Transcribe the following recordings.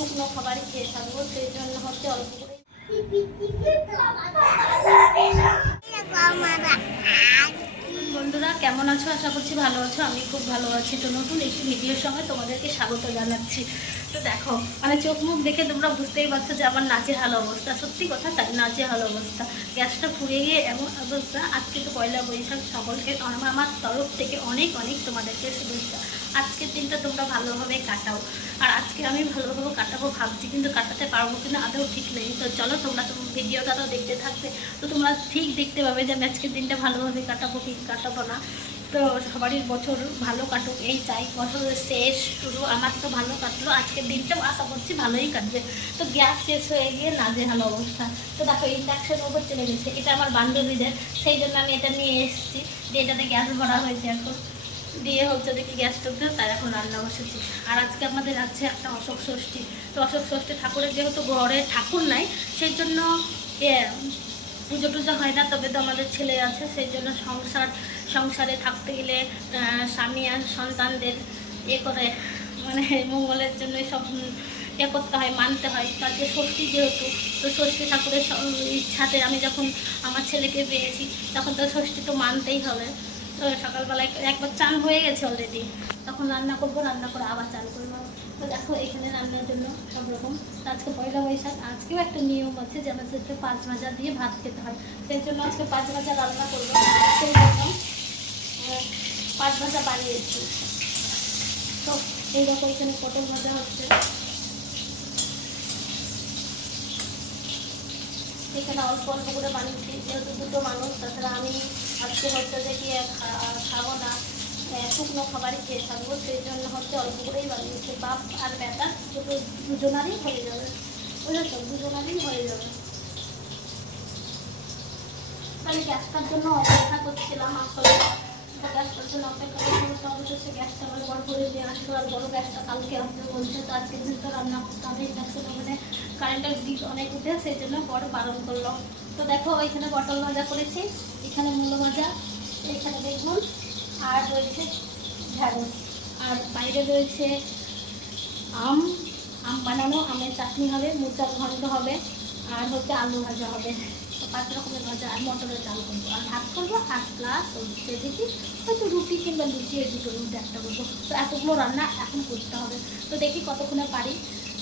শুকনো খাবারই খেয়ে থাকবো, সেই জন্য হচ্ছে অল্প করে। বন্ধুরা কেমন আছো? আশা করছি ভালো আছো। আমি খুব ভালো আছি। তো নতুন একটি ভিডিওর সঙ্গে তোমাদেরকে স্বাগত জানাচ্ছি। তো দেখো, মানে চোখ মুখ দেখে তোমরা বুঝতেই পারছো যে আমার নাচেহাল অবস্থা। সত্যি কথা, তাই নাচেহাল অবস্থা। গ্যাসটা ফুরিয়ে গিয়ে এমন অবস্থা। আজকে তো পয়লা বৈশাখ, সকলকে আমার তরফ থেকে অনেক অনেক তোমাদেরকে শুভেচ্ছা। আজকের দিনটা তোমরা ভালোভাবে কাটাও। আর আজকে আমি ভালোভাবে কাটাবো ভাবছি, কিন্তু কাটাতে পারবো কিনা আদৌ ঠিক নেই। তো চলো, তোমরা তো ভিডিওটা তো দেখতে থাকবে, তো তোমরা ঠিক দেখতে পাবে যে আমি আজকের দিনটা ভালোভাবে কাটাবো কি কাটাবো না। তো সবারই বছর ভালো কাটুক এই চাই। বছরের শেষ শুরু, আমার তো ভালো কাটলো। আজকের দিনটাও আশা করছি ভালোই কাটবে। তো গ্যাস শেষ হয়ে গিয়ে নাজেহাল অবস্থা। তো দেখো, ইন্ডাকশন ওপর চলে গেছে। এটা আমার বান্ধবীদের, সেই জন্য আমি এটা নিয়ে এসেছি, যে এটাতে গ্যাস ভরা হয়েছে এখন দিয়ে হচ্ছে দেখি গ্যাস টুকতে, তাই এখন রান্না বসেছি। আর আজকে আমাদের আছে একটা অশোক ষষ্ঠী। তো অশোক ষষ্ঠী ঠাকুরের যেহেতু ঘরে ঠাকুর নাই, সেই জন্য পুজো টুজো হয় না। তবে তো আমাদের ছেলে আছে, সেই জন্য সংসারে থাকতে গেলে স্বামী আর সন্তানদের করে, মানে মঙ্গলের জন্য সব করতে হয়, মানতে হয়। তাতে ষষ্ঠী যেহেতু, তো ষষ্ঠী ঠাকুরের ইচ্ছাতে আমি যখন আমার ছেলেকে পেয়েছি, তখন তো ষষ্ঠী তো মানতেই হবে। তো সকালবেলায় একবার চান হয়ে গেছে অলরেডি, তখন রান্না করবো, রান্না করে আবার চান করবো। তো দেখো, এখানে রান্নার জন্য সব রকম। আজকে পয়লা বৈশাখ, আজকেও একটা নিয়ম আছে যে আমাদেরকে 5 ভাজা দিয়ে ভাত খেতে হয়। সেই জন্য আজকে 5 ভাজা রান্না করবো। সেই জন্য 5 ভাজা বানিয়েছি। তো এইরকম এখানে পটল ভাজা হচ্ছে, এখানে অল্প অল্প করে বানিয়েছি, যেহেতু দুটো মানুষ। তাছাড়া আমি আজকে হচ্ছে যে কি খাবো না, শুকনো খাবারই খেয়ে থাকবো, সেই জন্য হচ্ছে অল্প করেই বানিয়েছি। বাপ আর বেটা দুজনারই হয়ে যাবে, বুঝেছো? দুজনারই হয়ে যাবে। তাহলে গ্যাসটার জন্য অপেক্ষা করছিলাম আসলে। গ্যাসটার জন্য অপেক্ষা করতে অবশ্যই গ্যাসটা আমার বড় করে দিয়ে আসলো। আর বড়ো গ্যাসটা কালকে আসতে বলছে। তো আজকে কিন্তু রান্না করতে হবে ইন্ডাকশন ওভেনে, কারেন্টের বিল অনেক উঠে, সেই জন্য বড় বারণ করলো। তো দেখো, এখানে পটল ভাজা করেছি, এখানে মূলো ভাজা, এখানে বেগুন, আর রয়েছে ঢ্যাঁড়স, আর বাইরে রয়েছে আম আম বানানো, আমের চাটনি হবে, মোচার ঘন্ট হবে, আর হচ্ছে আলু ভাজা হবে। তো 5 রকমের ভাজা, আর মটরের ডাল করবো, আর ভাত করবো, আর প্লাস হচ্ছে দেখি হয়তো রুটি কিংবা লুচি, এই দুটোর মধ্যে একটা করবো। তো এতগুলো রান্না এখন করতে হবে। তো দেখি কতক্ষণে পারি।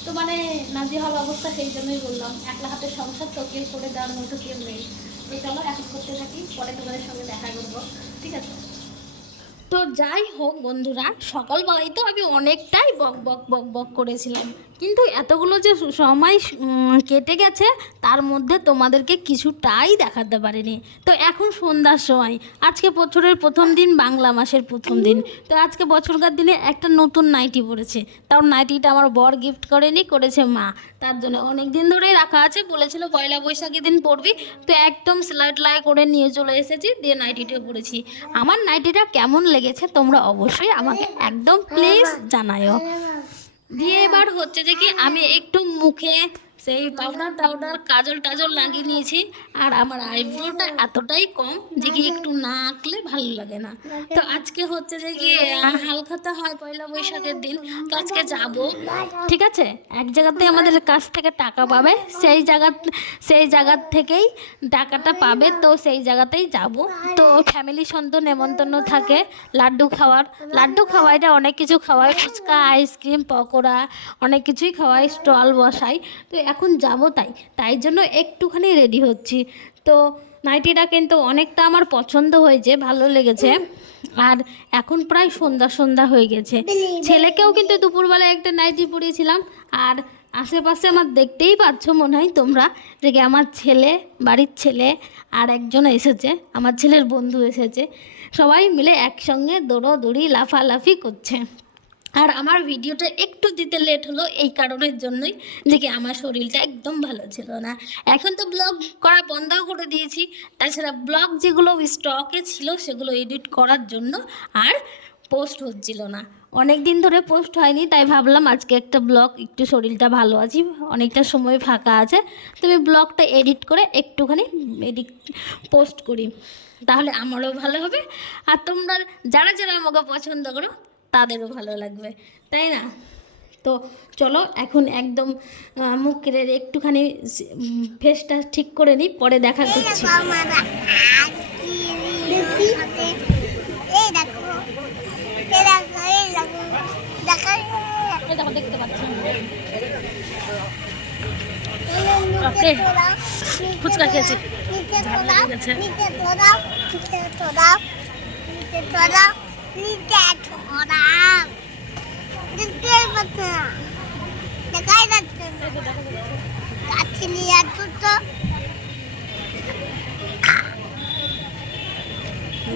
তো মানে নাজেহাল অবস্থা, সেই জন্যই বললাম, একলা হাতের সংসার তো, কেউ করে দেওয়ার মতো কেউ নেই। তো চলো এখন করতে থাকি, পরে তোমাদের সঙ্গে দেখা করবো, ঠিক আছে? তো যাই হোক বন্ধুরা, সকালবেলায় তো আমি অনেকটাই বক বক বক বক করেছিলাম, কিন্তু এতগুলো যে সময় কেটে গেছে, তার মধ্যে তোমাদেরকে কিছুটাই দেখাতে পারিনি। তো এখন সন্ধ্যার সময়, আজকে বছরের প্রথম দিন, বাংলা মাসের প্রথম দিন। তো আজকে বছরকার দিনে একটা নতুন নাইটি পরেছে। তাও নাইটিটা আমার বর গিফট করেনি, করেছে মা। তার জন্য অনেক দিন ধরেই রাখা আছে, বলেছিল পয়লা বৈশাখী দিন পরবি। তো একদম সেলাই টেলাই করে নিয়ে চলে এসেছি, দিয়ে নাইটিটা পরেছি। আমার নাইটিটা কেমন লেগেছে তোমরা অবশ্যই আমাকে একদম প্লিজ জানাও। দিয়ে এবার হচ্ছে যে কি, আমি একটু মুখে সেই পাউডার কাজল টাজল লাগিয়ে নিয়েছি। আর আমার আইব্রোটা এতটাই কম যে কি একটু না আঁকলে ভালো লাগে না। তো আজকে হচ্ছে যে কি হালখাতা হয় পয়লা বৈশাখের দিন। তো আজকে যাব, ঠিক আছে? এক জায়গাতে আমাদের কাছ থেকে টাকা পাবে, সেই জায়গার থেকেই টাকাটা পাবে। তো সেই জায়গাতেই যাব। তো ফ্যামিলি সন্ত নেমন্তন্ন থাকে, লাড্ডু খাওয়াইটা অনেক কিছু খাওয়াই, ফুচকা, আইসক্রিম, পকোড়া, অনেক কিছুই খাওয়াই, স্টল বসাই। তো এখন যাব, তাই জন্য একটুখানি রেডি হচ্ছি। তো নাইটিটা কিন্তু অনেকটা আমার পছন্দ হয়েছে, ভালো লেগেছে। আর এখন প্রায় সন্ধ্যা সন্ধ্যা হয়ে গেছে। ছেলেকেও কিন্তু দুপুরবেলায় একটা নাইটি পরিয়েছিলাম। আর আশেপাশে আমার দেখতেই পাচ্ছ মনে হয় তোমরা, যে কি আমার ছেলে, বাড়ির ছেলে আর একজন এসেছে, আমার ছেলের বন্ধু এসেছে। সবাই মিলে একসঙ্গে দৌড়োদৌড়ি লাফালাফি করছে। আর আমার ভিডিওটা একটু দিতে লেট হলো এই কারণের জন্যই, যে কি আমার শরীরটা একদম ভালো ছিল না। এখন তো ব্লগ করা বন্ধ করে দিয়েছি। তাছাড়া ব্লগ যেগুলো স্টকে ছিল, সেগুলো এডিট করার জন্য আর পোস্ট হচ্ছিল না। অনেক দিন ধরে পোস্ট হয়নি, তাই ভাবলাম আজকে একটা ব্লগ, একটু শরীরটা ভালো আছি, অনেকটা সময় ফাঁকা আছে, তবে ব্লগটা এডিট করে একটুখানি পোস্ট করি, তাহলে আমারও ভালো হবে। আর তোমরা যারা যারা আমাকে পছন্দ করো, তাদেরও ভালো লাগবে, তাই না? তো তো চলো এখন একদম মুখের একটুখানি ফেসটা ঠিক করে নিই, পরে দেখা করছি। দেখো দেখতে পাচ্ছি ফুচকা খেয়েছি, দেখাই যাচ্ছে কাছে নিয়ে আসতো তো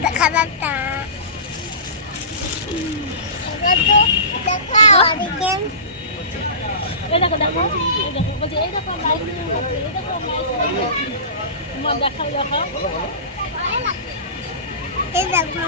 দেখা যাচ্ছে দেখা অরিজিন দেখো দেখো দেখো বলছি এই দেখো লাইট দেখা দেখা এই দেখো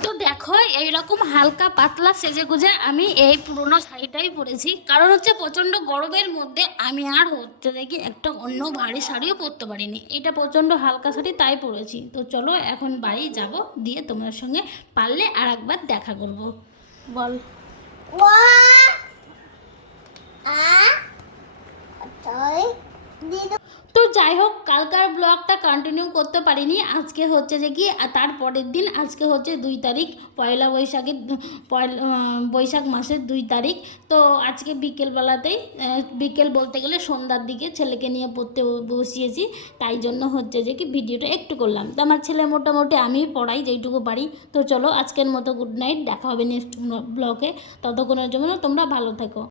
তো দেখো এইরকম হালকা পাতলা সেজে গুজে আমি এই পুরোনো শাড়িটাই পরেছি, কারণ হচ্ছে প্রচণ্ড গরমের মধ্যে আমি আর হচ্ছে দেখি একটা অন্য ভারী শাড়িও পরতে পারিনি, এটা প্রচণ্ড হালকা শাড়ি তাই পরেছি। তো চলো এখন বাড়ি যাব, দিয়ে তোমার সঙ্গে পারলে আর একবার দেখা করব। বল তো যাই হোক, কালকার ব্লগটা কন্টিনিউ করতে পারিনি, আজকে হচ্ছে যে কি তারপরের দিন, আজকে হচ্ছে 2 তারিখ, পয়লা বৈশাখের বৈশাখ মাসের 2 তারিখ। তো আজকে বিকেলবেলাতেই, বিকেল বলতে গেলে সন্ধ্যার দিকে ছেলেকে নিয়ে পড়তে বসিয়েছি, তাই জন্য হচ্ছে যে কি ভিডিওটা একটু করলাম। তো আমার ছেলে মোটামুটি আমি পড়াই যেইটুকু পারি। তো চলো আজকের মতো গুড নাইট, দেখা হবে নেক্সট ব্লগে, ততক্ষণের জন্য তোমরা ভালো থেকো।